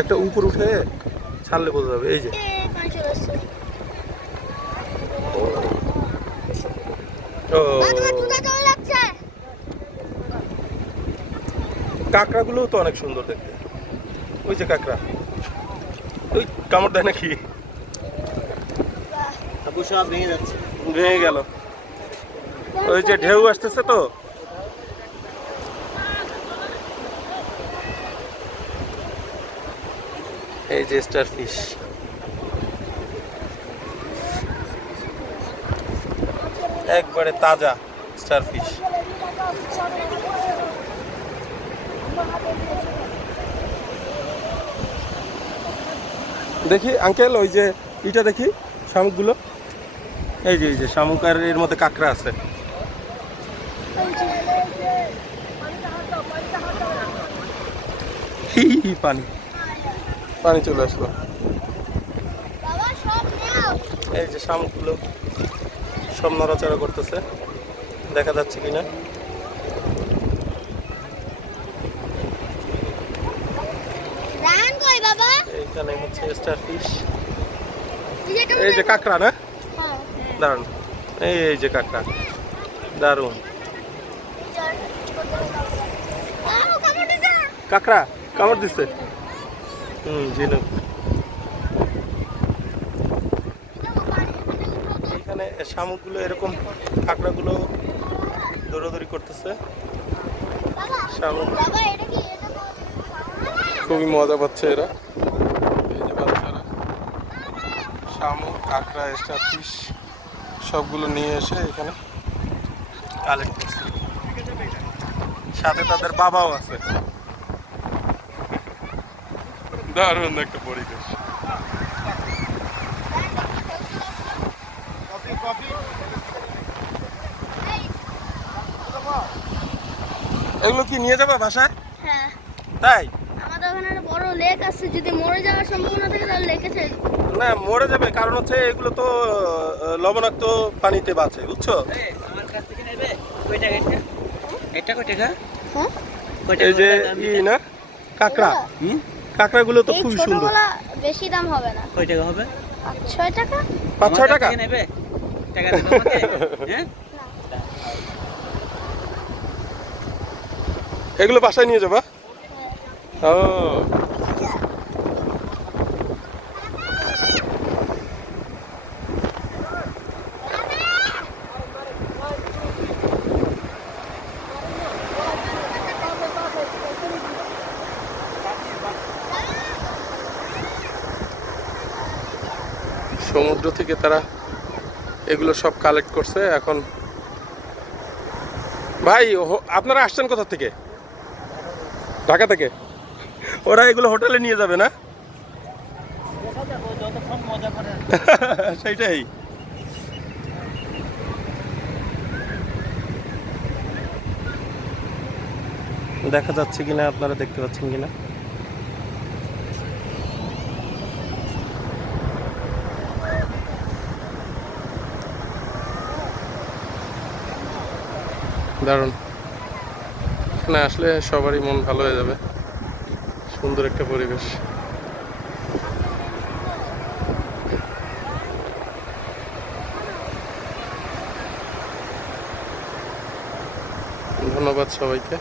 একটা উপর উঠে ছাড়লে বোঝা যাবে এই যে। কাঁকড়াগুলোও তো অনেক সুন্দর দেখতে। ওই যে কাঁকড়া। ওই কামড় দেয় নাকি? সব ভেঙে যাচ্ছে। ভেঙে গেল। ওই যে ঢেউ আসতেছে তো? এই যে স্টার ফিশ একবারে তাজা স্টার ফিশ দেখি আঙ্কেল ওই যে ইটা দেখি, শামুকগুলো। এই যে এই যে, শামুক আর এর মধ্যে কাঁকড়া আছে। হি, পানি। পানি চলে আসলো। এই যে শামুকগুলো সব নড়াচড়া করতেছে দেখা যাচ্ছে কিনা। রান এইখানে হচ্ছে স্টার ফিশ এই যে কাঁকড়া না? হ্যাঁ। দারুণ। এই এই যে কাঁকড়া। আও, কাঁকড়া কামড় দিচ্ছে হুম ঝিনুক এখানে শামুকগুলো এরকম কাঁকড়াগুলো দৌড়াদৌড়ি করতেছে। শামুক। খুবই মজা পাচ্ছে এরা। এই শামুক কাঁকড়া স্টার ফিশ সবগুলো নিয়ে এসে এখানে কালেক্ট করছে। সাথে তাদের বাবাও আছে। দারুণ একটা পরিবেশ। এগুলো কি নিয়ে যাবা বাসায়? হ্যাঁ। তাই? আমাদের ওখানে একটা বড় লেক আছে যদি মরে যাওয়ার সম্ভাবনা থাকে তাহলে লেকে ছেড়ে না মরে যাবে কারণ হচ্ছে এগুলো তো লবণাক্ত পানিতে বাঁচে বুঝছ? আমার কাছ থেকে নেবে? কয় টাকা এটা? এটা কয় টাকা? হ্যাঁ এই যে ই না কাঁকড়া। হুম? কাঁকড়াগুলো তো খুব সুন্দর। বেশি দাম হবে না। কয় টাকা হবে? পাঁচ ছয় টাকা? পাঁচ আমার ছয় কাছ টাকা? নেবে? টাকা দেবে আমাকে? হ্যাঁ? এগুলো বাসায় নিয়ে যাবা? ও। সমুদ্র থেকে তারা এগুলো সব কালেক্ট করছে, এখন ভাই আপনারা আসছেন কোথা থেকে? ঢাকা থেকে? ওরা এগুলো হোটেলে নিয়ে যাবে না? সেইটাই। দেখা যাচ্ছে কিনা, আপনারা দেখতে পাচ্ছেন কিনা? দারুণ। এখানে আসলে সবারই মন ভালো হয়ে যাবে। সুন্দর একটা পরিবেশ। ধন্যবাদ সবাইকে।